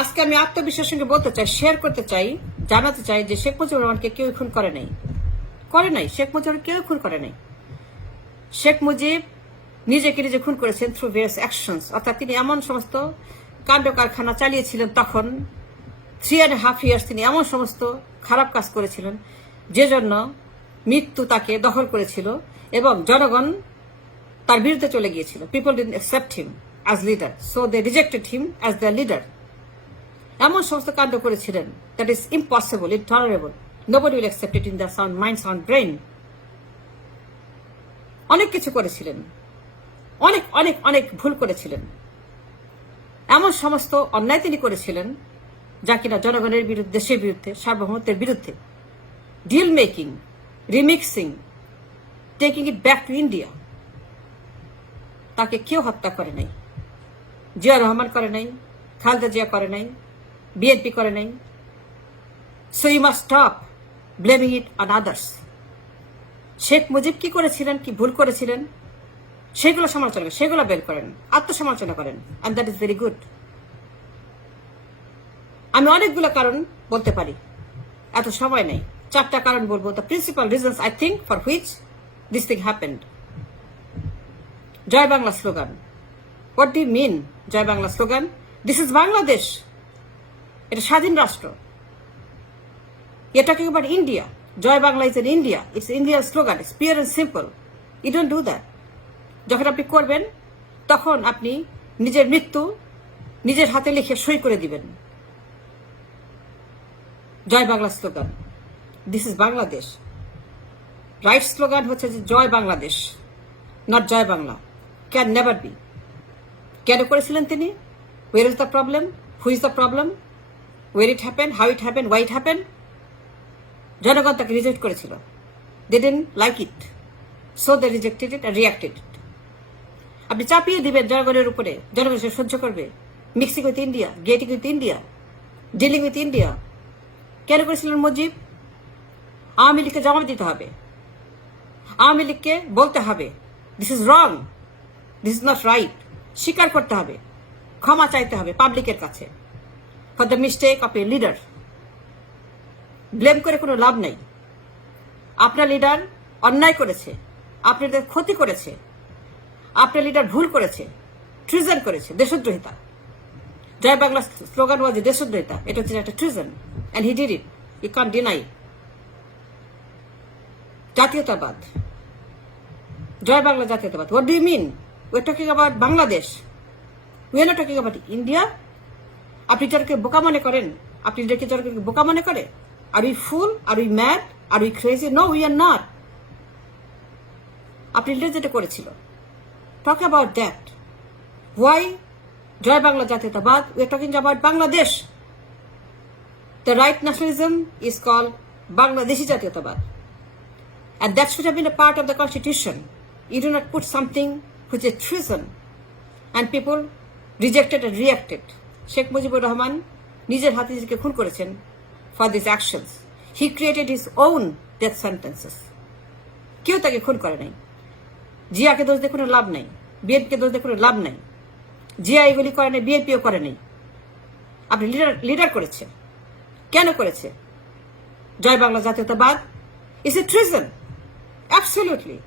আজকে আমি আত্মবিশ্বাসের সঙ্গে বলতে চাই, শেয়ার করতে চাই, জানাতে চাই যে শেখ মুজিবুর রহমানকে কেউ খুন করে নাই। শেখ মুজিবুর কেউ খুন করে নাই। শেখ মুজিব নিজেকে নিজে খুন করেছেন থ্রু ভেরিয়াস অ্যাকশনস, অর্থাৎ তিনি এমন সমস্ত কাণ্ড কারখানা চালিয়েছিলেন তখন 3.5 years তিনি এমন সমস্ত খারাপ কাজ করেছিলেন যে জন্য মৃত্যু তাকে দখল করেছিল এবং জনগণ তার বিরুদ্ধে চলে গিয়েছিল। People didn't accept him as leader, so they rejected him as the leader. এমন সমস্ত কাণ্ড করেছিলেন that is impossible, intolerable, nobody will accept it in the sound mind, sound brain. অনেক কিছু করেছিলেন, অনেক অনেক অনেক ভুল করেছিলেন, এমন সমস্ত অন্যায় তিনি করেছিলেন যা কিনা জনগণের বিরুদ্ধে, দেশের বিরুদ্ধে, সার্বভৌমত্বের বিরুদ্ধে। Deal making, remixing, taking it back to India. তাকে কেউ হত্যা করে নাই। জিয়া রহমান করে নাই, খালেদা জিয়া করে নাই, বিএনপি করে নাই। So you must stop blaming it on others. Sheikh Mujib কি করেছিলেন, কি ভুল করেছিলেন সেগুলো সমালোচনা করেন, সেগুলো বের করেন, আত্মসমালোচনা করেন, and that is very good. আমি অনেকগুলো কারণ বলতে পারি, এত সময় নেই, 4টা কারণ বলবো। The principal reasons I think for which this thing happened. Joy Bangla slogan. What do you mean Joy Bangla slogan? This is Bangladesh, এটা স্বাধীন রাষ্ট্র। You're talking about India. Joy Bangla is in India. It's India's slogan. It's pure and simple. You don't do that. যখন আপনি করবেন তখন আপনি নিজের মৃত্যু নিজের হাতে লিখে সই করে দিবেন। জয় Bangla slogan, this is Bangladesh. Right slogan হচ্ছে যে জয় বাংলাদেশ, নট জয় বাংলা। Can never be. কেন করেছিলেন তিনি? Where is the problem? Who is the problem? Where it happen, how it happen, why it happen? জনগণ তাকে রিজেক্ট করেছিল। They didn't like it, so they rejected it and reacted it. আপনি চাপিয়ে দিবেন জনগণের উপরে, জনগণ সে সহ্য করবে। Mixing with India, getting with India, dealing with India. কেন করেছিলেন মুজিব? আওয়ামী লীগকে জবাব দিতে হবে, আওয়ামী লীগকে বলতে হবে this is wrong, this is not right. স্বীকার করতে হবে, ক্ষমা চাইতে হবে পাবলিকের কাছে for the mistake of a leader. Blame করে কোনো লাভ নাই। আপনার লিডার অন্যায় করেছে, আপনাদের ক্ষতি করেছে, আপনার লিডার ভুল করেছে, ট্রিজন করেছে, দেশদ্রোহিতা। জয় বাংলা স্লোগান ওয়াজ এ দেশদ্রোহিতা। এটা হচ্ছে একটা treason and he did it, you can deny. জাতীয়তাবাদ, জয় বাংলা জাতীয়তাবাদ। What do you mean? We are talking about Bangladesh, we are not talking about India. আপনি যাদেরকে বোকা মনে করেন, আপনি যাদেরকে বোকা মনে করে, are we fool? Are we mad? Are we crazy? No, we are not. আপনি লিডার যেটা করেছিল, talk about that. Why জয় বাংলা জাতীয়তাবাদ? We are talking about Bangladesh. The right nationalism is called Bangladeshi জাতীয়তাবাদ, and that should have been a part of the constitution. You do not put something which is treason, and people rejected and reacted. Sheikh Mujibur Rahman নিজের হাতে নিজেকে খুন করেছেন for these actions. He created his own death sentences. কেউ তাকে খুন করে নাই। জিয়াকে দোষ দিয়ে কোনো লাভ নাই, বিএনপিকে দোষ দিয়ে কোনো লাভ নাই। জিয়া এগুলি করে নাই, বিএনপিও করে নাই। আপনি লিডার করেছে। কেন করেছে? জয় বাংলা জাতীয়তাবাদ ইজ এ ট্রিজন, অ্যাবসলিউটলি।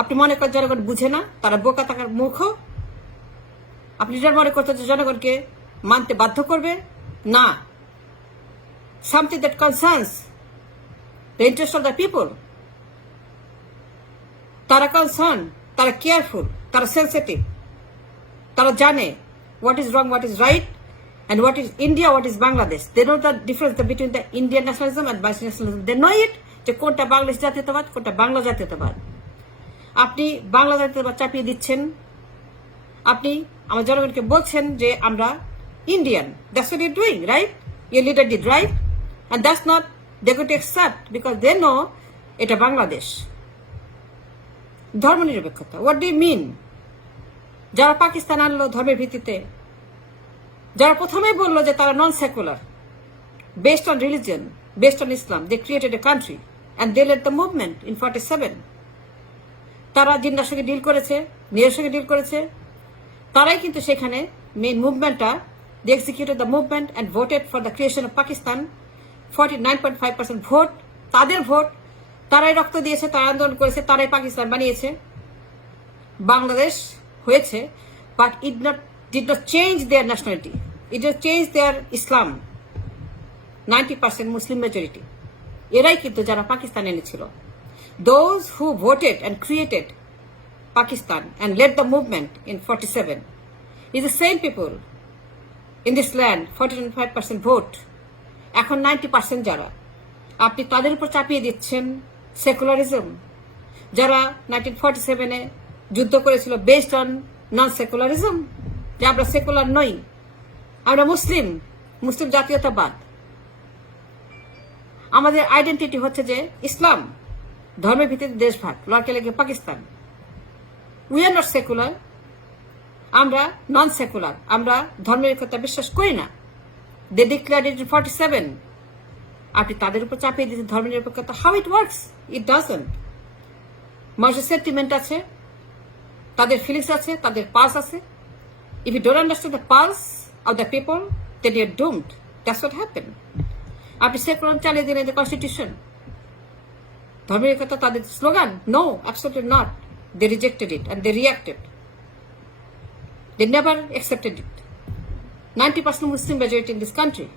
আপনি মনে করেন জনগণ বুঝে না, তারা বোকা, তাকার মুখ। আপনি লিডার মনে করতে যে জনগণকে মানতে বাধ্য করবে? না। Something that concerns the interest of the people. তারা কনসার্ন, তারা কেয়ারফুল, তারা সেন্সিটিভ, তারা জানে what is wrong, what is right, and what is India, what is Bangladesh. They know the difference between the Indian nationalism and Bangladesh nationalism. They know it, যে কোনটা বাংলাদেশ জাতীয়তাবাদ, কোনটা বাংলা জাতীয়তাবাদ। আপনি বাংলা জাতীয়তাবাদ চাপিয়ে দিচ্ছেন। আপনি আমার জনগণকে বলছেন যে আমরা Indian. That's what you're doing, right? Your leader did, right? And that's not they're going to accept because they know এটা Bangladesh. ধর্মনিরপেক্ষতা, what do you mean? যারা পাকিস্তান আনলো ধর্মের ভিত্তিতে, যারা প্রথমেই বললো যে তারা নন secular, based on religion, based on Islam, they created a country and they led the movement in 47. তারা জিন্নার সঙ্গে ডিল করেছে, নিয়ের সঙ্গে ডিল করেছে, তারাই কিন্তু সেখানে main মুভমেন্টটা They executed the movement and voted for the creation of Pakistan. 49.5% vote, তাদের vote, তারাই রক্ত দিয়েছে, তারা আন্দোলন করেছে, তারাই পাকিস্তান বানিয়েছে, বাংলাদেশ হয়েছে, but it did not change their nationality. It did change their Islam. 90% Muslim majority. এরাই কিন্তু যারা পাকিস্তান এনেছিল. Those who voted and created Pakistan and led the movement in 47 is the same people in this land, 45% vote. এখন 90% যারা, আপনি তাদের উপর চাপিয়ে দিচ্ছেন সেকুলারিজম, যারা 1947-এ যুদ্ধ করেছিল বেসড অন নন সেকুলারিজম, যে আমরা সেকুলার নই, আমরা মুসলিম, মুসলিম জাতীয়তাবাদ, আমাদের আইডেন্টিটি হচ্ছে যে ইসলাম, ধর্মের ভিত্তিতে দেশভাগ, লড়কে লেগে Pakistan. We are not secular, আমরা নন সেকুলার, আমরা ধর্মের কথা বিশ্বাস করি না। They declared it in 47। আপনি তাদের উপর চাপিয়ে দিচ্ছেন ধর্মের নিরপেক্ষতা। How it works? It doesn't. মানুষের সেন্টিমেন্ট আছে, তাদের ফিলিংস আছে, তাদের পালস আছে। If you don't understand the pulse of the people, then you are doomed. That's what happen. আপনি সেকুলার চালিয়ে দিলেন দ্য কনস্টিটিউশন, ধর্মের কথা তাদের slogan. No, absolutely not. They rejected it and they reacted. They never accepted it. 90% Muslim majority in this country.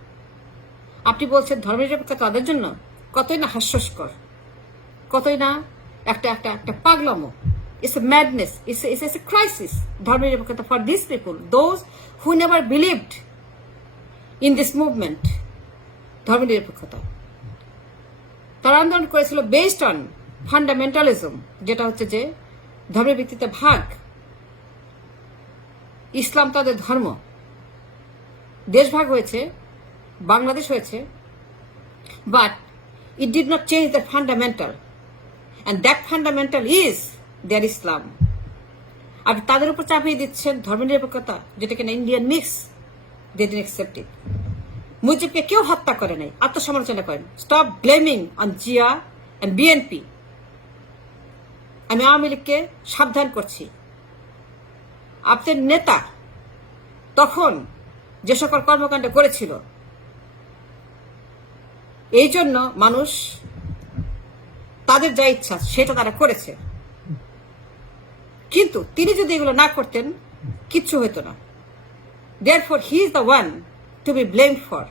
আপনি বলছেন ধর্মের নিরপেক্ষতা তাদের জন্য, কতই না হাস্যস্কর, কতই না একটা একটা একটা পাগলামো। It's a madness. It's a crisis. ধর্মের নিরপেক্ষতা for these people, those who never believed in this movement. ধর্মের নিরপেক্ষতা তারা আন্দোলন করেছিল বেসড অন ফান্ডামেন্টালিজম, যেটা হচ্ছে যে ধর্মের ভিত্তিতে ভাগ। ইসলাম তাদের ধর্ম, দেশ ভাগ হয়েছে, বাংলাদেশ হয়েছে, but it did not change the fundamental, and that fundamental is there Islam. আপনি তাদের উপর চাপিয়ে দিচ্ছেন ধর্মের নিরপেক্ষতা, যেটাকে না Indian mix. They didn't accept it. মুজিবকে কেউ হত্যা করে নাই, আত্মসমালোচনা করেন। Stop blaming on Zia and BNP. আমি আওয়ামী লীগকে সাবধান করছি, আপনার নেতা তখন যে সকল কর্মকাণ্ড করেছিল, এই জন্য মানুষ তাদের যা ইচ্ছা সেটা তারা করেছে, কিন্তু তিনি যদি এগুলো না করতেন কিচ্ছু হতো না। Therefore, he is the one to be blamed for.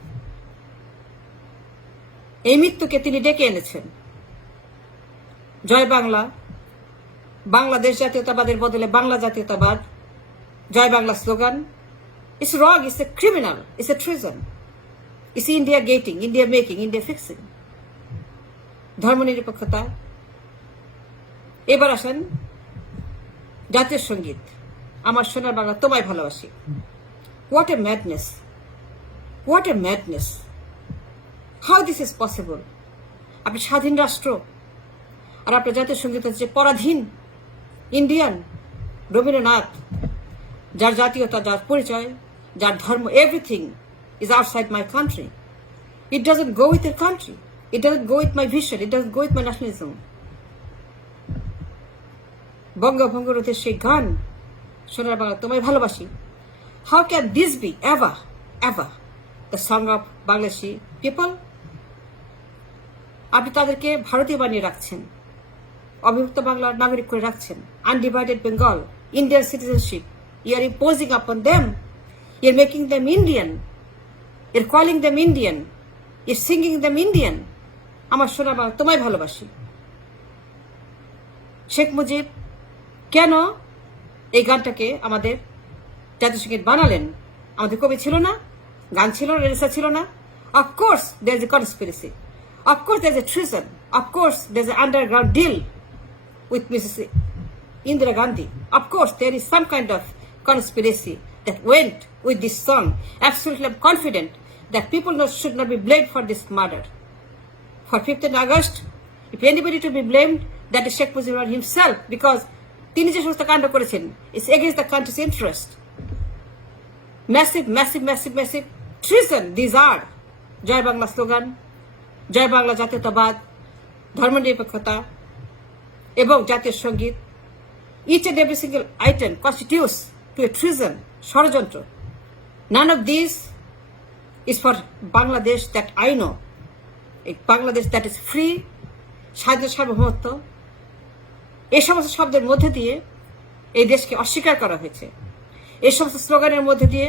এই মৃত্যুকে তিনি ডেকে এনেছেন। জয় বাংলা, বাংলাদেশ জাতীয়তাবাদের বদলে বাংলা জাতীয়তাবাদ, জয় Bangla slogan. It's wrong, it's a criminal, it's a treason. It's India gating, India making, India fixing. ধর্ম নিরপেক্ষতা। এবার আসেন জাতীয় সঙ্গীত, আমার সোনার বাংলা তোমায় ভালোবাসি। What a madness! What a madness! How this is possible? আপনি স্বাধীন রাষ্ট্র, আর আপনার জাতীয় সঙ্গীত হচ্ছে পরাধীন ইন্ডিয়ান। রবীন্দ্রনাথ, যার জাতীয়তা, যার পরিচয়, যার ধর্ম, everything is outside my country. It doesn't go with your country. It doesn't go with my vision. It doesn't go with my nationalism. বঙ্গভঙ্গরথের সেই গান, সোনার বাংলা তোমায় ভালোবাসি। How can this be ever the song of Bangladeshi people? আপনি তাদেরকে ভারতীয় বানিয়ে রাখছেন, অবিভক্ত বাংলার নাগরিক করে রাখছেন, undivided Bengal, Indian citizenship. You are imposing upon them. You are making them Indian. You are calling them Indian. You are singing them Indian. আমার সোনার বাংলা তোমায় ভালোবাসি। শেখ মুজিব কেন এই গানটাকে আমাদের জাতীয় সঙ্গীত বানালেন? আমাদের কবি ছিল না, গান ছিল না, রেসা ছিল না? Of course there is a conspiracy. Of course there is a treason. Of course there is an underground deal with Mrs. Indira Gandhi. Of course there is some kind of conspiracy that went with this song. Absolutely, I'm confident that people should not be blamed for this murder. For 15th August, if anybody to be blamed, that is Sheikh Mujibur himself, because তিনি যে সমস্ত কাণ্ড করেছেন, it's against the country's interest. Massive treason these are. জয় Bangla slogan, জয় বাংলা জাতীয়তাবাদ, ধর্মনিরপেক্ষতা এবং জাতীয় সঙ্গীত, each and every single item constitutes to a treason, ষড়যন্ত্র। None of these is for Bangladesh that I know. A Bangladesh that is free, স্বাধীন সার্বভৌমত্ব, এই সমস্ত শব্দের মধ্যে দিয়ে এই দেশকে অস্বীকার করা হয়েছে। এই সমস্ত স্লোগানের মধ্যে দিয়ে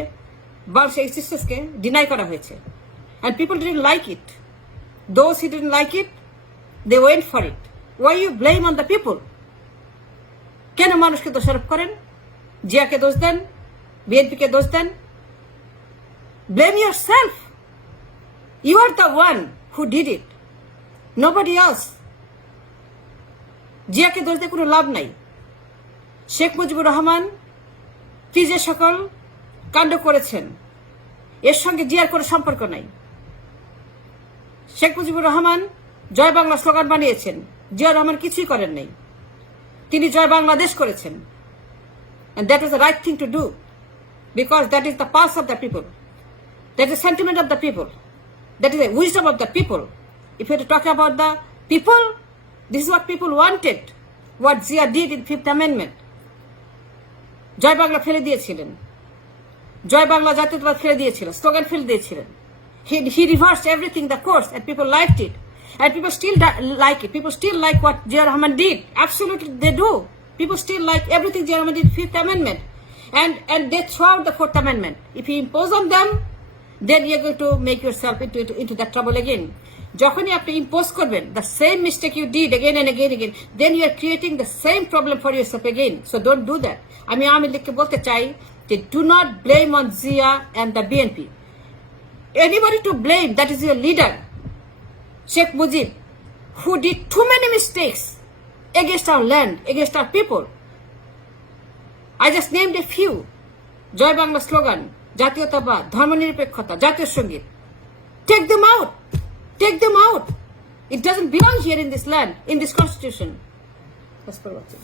বাংলাদেশের এক্সিস্টেন্সকে ডিনাই করা হয়েছে। And people didn't like it. Those who didn't like it, they went for it. Why you blame on the people? কেন মানুষকে দোষারোপ করেন? জিয়াকে দোষ দেন, বিএনপিকে দোষ দেন? Blame yourself. You are the one who did it. Nobody else. জিয়াকে দোষ দিয়ে কোনো লাভ নাই। শেখ মুজিবুর রহমান কি যে সকল কাণ্ড করেছেন, এর সঙ্গে জিয়ার কোনো সম্পর্ক নাই। শেখ মুজিবুর রহমান জয় বাংলা স্লোগান বানিয়েছেন, জিয়া রহমান কিছুই করেন নাই। তিনি জয় বাংলাদেশ করেছেন। And that was the right thing to do, because that is the pulse of the people. That is the sentiment of the people. That is the wisdom of the people. If you have to talk about the people, this is what people wanted. What Zia did in Fifth Amendment. জয় বাংলা ফেলে দিয়েছিলেন, জয় বাংলা জাতীয়তাবাদ ফেলে দিয়েছিলেন, slogan ফেলে দিয়েছিলেন। He reversed everything, the course, and people liked it. And people still like it. People still like what Zia Rahman did. Absolutely, they do. People still like everything Zia Rahman did in Fifth Amendment. And they throw out the Fourth Amendment. If you impose on them, then you're going to make yourself into that trouble again. যখনই আপনি impose করবেন, the same mistake you did again and again, then you are creating the same problem for yourself again. So don't do that. আমি আওয়ামী লীগকে বলতে চাই যে do not blame on Zia and the BNP. Anybody to blame, that is your leader, Sheikh Mujib, who did too many mistakes against our land, against our people. I just named a few. Joy Bangla slogan, জাতীয়তাবাদ, ধর্মনিরপেক্ষতা, জাতীয় সঙ্গীত. Take them out. Take them out. It doesn't belong here in this land, in this constitution. That's for watching.